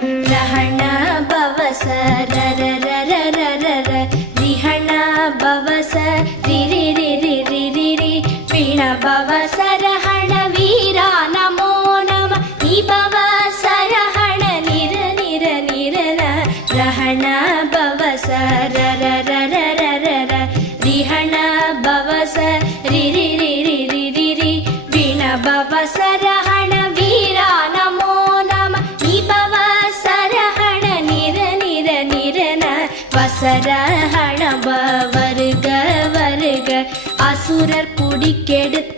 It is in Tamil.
ரஹண பவச ரர ரர ரர ர ரிஹண பவச ரிரி ரிரி ரிரி ரி வீண பவச ரஹண வீரா நமோ நம நீ பவச ரஹண நிர நிர நிர ரஹண பவச ரர ரர ரர ர ரிஹண பவச ரிரி ரிரி ரிரி ரி வீண பவச ரஹண வீரா நமோ நம நீ பவச ரஹண நிர நிர நிர வசரஹண வருக வருக அசுரர் குடிக்கெடுத்த